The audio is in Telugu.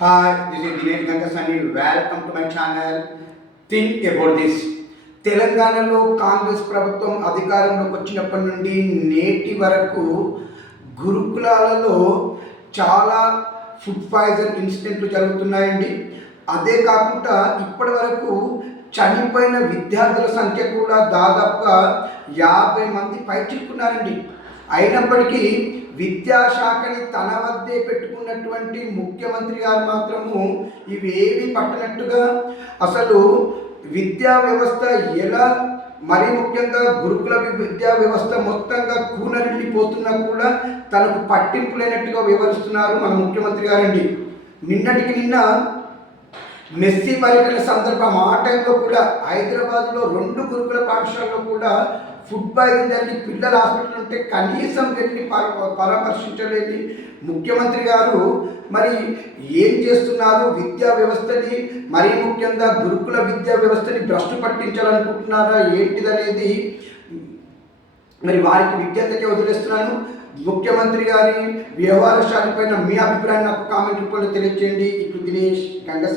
Hi, this is Dinesh Gangasani. Welcome to my channel. Think about this. తెలంగాణలో కాంగ్రెస్ ప్రభుత్వం అధికారంలోకి వచ్చినప్పటి నుండి నేటి వరకు గురుకులాలలో చాలా ఫుడ్ పాయిజన్ ఇన్సిడెంట్లు జరుగుతున్నాయండి. అదే కాకుండా ఇప్పటి వరకు చనిపోయిన విద్యార్థుల సంఖ్య కూడా దాదాపుగా 50 మంది పైచిక్కున్నారండి. అయినప్పటికీ విద్యాశాఖని తన వద్దే పెట్టుకున్నటువంటి ముఖ్యమంత్రి గారు మాత్రము ఇవేవి పట్టనట్టుగా అసలు విద్యా వ్యవస్థ ఎలా, మరీ ముఖ్యంగా గురుకుల విద్యా వ్యవస్థ మొత్తంగా కూనరిల్లిపోతున్నా కూడా తనకు పట్టింపు లేనట్టుగా వివరిస్తున్నారు మన ముఖ్యమంత్రి గారండి. నిన్నటికి నిన్న మెస్సీ పర్యటన సందర్భం ఆ టైంలో కూడా హైదరాబాద్లో 2 గురుకుల పాఠశాలలో కూడా ఫుడ్ పాయిజన్ జరిగి పిల్లల హాస్పిటల్ ఉంటే కనీసం వెళ్ళి పరామర్శించలేని ముఖ్యమంత్రి గారు మరి ఏం చేస్తున్నారు? విద్యా వ్యవస్థని, మరీ ముఖ్యంగా గురుకుల విద్యా వ్యవస్థని భ్రష్టు పట్టించాలనుకుంటున్నారా ఏంటిదనేది మరి వారికి విజ్ఞతకే వదిలేస్తున్నాను. ముఖ్యమంత్రి గారి వ్యవహార శాఖపైన మీ అభిప్రాయం నాకు కామెంట్ రూపంలో తెలియజేయండి. ఇప్పుడు దినేష్ గంగసాని.